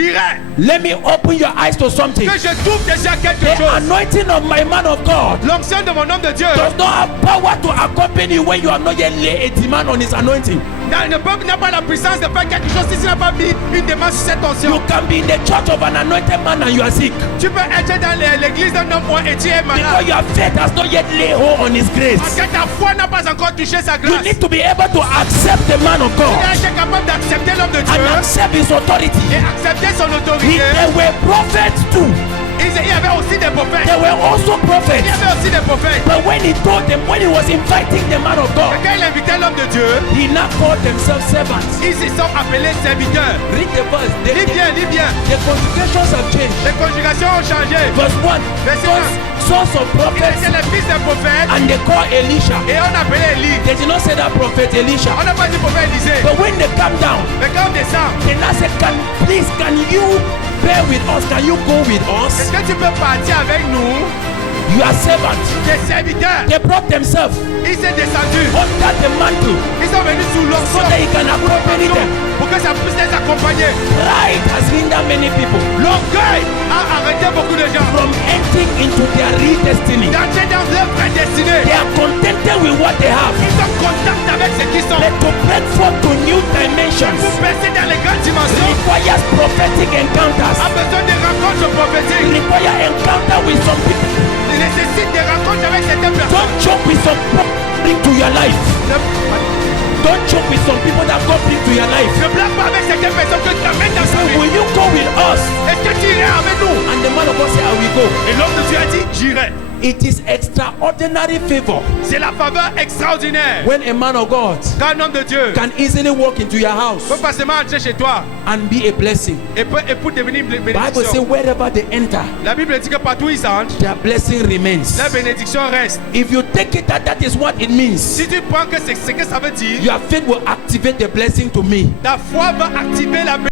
j'irai. Let me open your eyes to something. Que je trouve déjà quelque The chose. anointing of my man of God L'onction de mon homme de Dieu does not have power to accompany you when you have not yet laid a demand on his anointing. le peuple n'a pas la puissance de faire quelque chose si tu n'as pas mis une demande sur cette onction. You can be in the church of an anointed man and you are sick. Tu peux être dans l'église d'un homme et tu es malade. Because your faith has not yet laid hold on his grace. Parce que ta foi n'a pas encore touché sa You grâce. need to be able to accept the man of Tu God dois être capable d'accepter l'homme de Dieu and accept his authority. et accepter son autorité. There were prophets too. Il y avait aussi des prophètes. There were also prophets. Il y avait aussi des prophètes. But when he told them, when he was inviting the man of God, Quand il invitait l'homme de Dieu, he now called themselves servants. ils se sont appelés serviteurs. Read the verse. Lis bien, lis bien. The conjugations have changed. Les conjugations ont changé. Verse 1. Verset 1. Sons of Ils prophets étaient les fils des prophètes and they call Elisha. et on appelait Élie. They did not say that prophet Elisha. On n'a pas dit prophète Élisée. But when they come down, Mais quand on descend, they now say, can you bear with us? Can you go with est-ce us? que tu peux partir avec nous? You are servants. Des serviteurs. They brought themselves Ils sont descendus. under the mantle Ils sont venus sous so l'onction that he can accompany them. pour que ça puisse les accompagner. Pride has hindered many people L'orgueil a arrêté beaucoup de gens from entering into their real destiny. d'entrer dans leur prédestinée. They are contented with what they have. Ils sont contents avec ce qu'ils sont. But to break forth to new dimensions Pour passer dans les grandes dimensions, requires prophetic encounters. a besoin de rencontres prophétiques. Require encounter with some people. Il nécessite des rencontres avec certaines personnes. Don't joke with some people bring to your life. Don't joke with some people that God bring to your life. Ne blague pas avec certaines personnes que tu amènes dans ta vie. Will you go with us? Est-ce que tu irais avec nous? And the man of God said, I will go. Et l'homme de Dieu a dit, j'irai. It is extraordinary favor C'est la faveur extraordinaire. when a man of God Quand un homme de Dieu can easily walk into your house peut facilement entrer chez toi and be a blessing. et pour devenir une Bible says bénédiction. wherever they enter, La Bible dit que partout où ils entrent, their blessing remains. la bénédiction reste. If you take it that is what it means, Si tu prends que c'est ce que ça veut dire, your faith will activate the blessing to me. ta foi va activer la bénédiction.